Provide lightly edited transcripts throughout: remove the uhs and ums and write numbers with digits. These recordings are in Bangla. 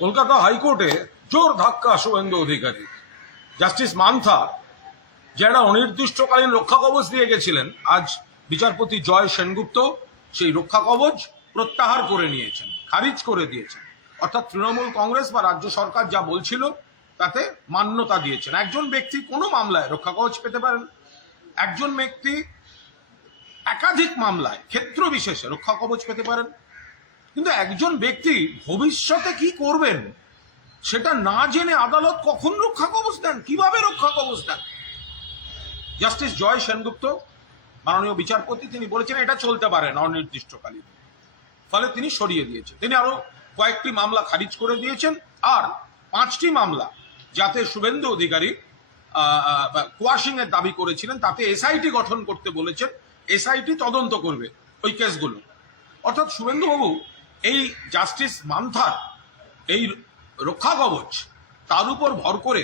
কলকাতা হাইকোর্টে জোর ধাক্কা শুভেন্দু অধিকারী। জাস্টিস মান্থা যে একটা অনির্দিষ্টকালীন রক্ষা কবচ দিয়ে গেছিলেন, আজ বিচারপতি জয় সেনগুপ্ত সেই রক্ষা কবচ প্রত্যাহার করে নিয়েছেন, খারিজ করে দিয়েছেন। অর্থাৎ তৃণমূল কংগ্রেস বা রাজ্য সরকার যা বলছিল তাতে মান্যতা দিয়েছেন। একজন ব্যক্তি কোনো মামলায় রক্ষা কবচ পেতে পারেন, একজন ব্যক্তি একাধিক মামলায় ক্ষেত্র বিশেষে রক্ষা কবচ পেতে পারেন, কিন্তু একজন ব্যক্তি ভবিষ্যতে কি করবেন সেটা না জেনে আদালত কখন রক্ষা কবচ দেন, কিভাবে রক্ষা কবচ দেন? জাস্টিস জয় সেনগুপ্ত মাননীয় বিচারপতি তিনি বলেছেন এটা চলতে পারে না অনির্দিষ্টকালীন, ফলে তিনি সরিয়ে দিয়েছেন। তিনি আরো কয়েকটি মামলা খারিজ করে দিয়েছেন, আর 5টি মামলা যাতে শুভেন্দু অধিকারী কোয়াশিং এর দাবি করেছিলেন তাতে এসআইটি গঠন করতে বলেছেন, এসআইটি তদন্ত করবে ওই কেসগুলো। অর্থাৎ শুভেন্দুবাবু এই জাস্টিস মান্থার এই রক্ষা কবচ তার উপর ভর করে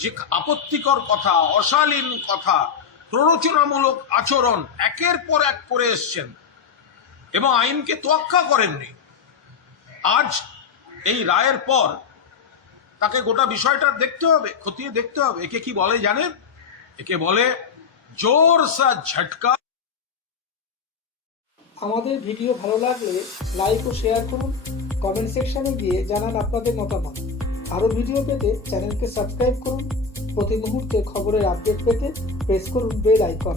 যে আপত্তিকর কথা, অশালীন কথা, প্ররোচনামূলক আচরণ একের পর এক করে এসছেন এবং আইনকে তোয়াক্কা করেননি। আজ এই রায়ের পর তাকে গোটা বিষয়টা দেখতে হবে, খতিয়ে দেখতে হবে। একে কি বলে জানেন? একে বলে জোর সা ঝটকা। আমাদের ভিডিও ভালো লাগলে লাইক ও শেয়ার করুন, কমেন্ট সেকশনে গিয়ে জানান আপনাদের মতামত। আরও ভিডিও পেতে চ্যানেলকে সাবস্ক্রাইব করুন। প্রতি মুহূর্তে খবরের আপডেট পেতে প্রেস করুন বেল আইকন।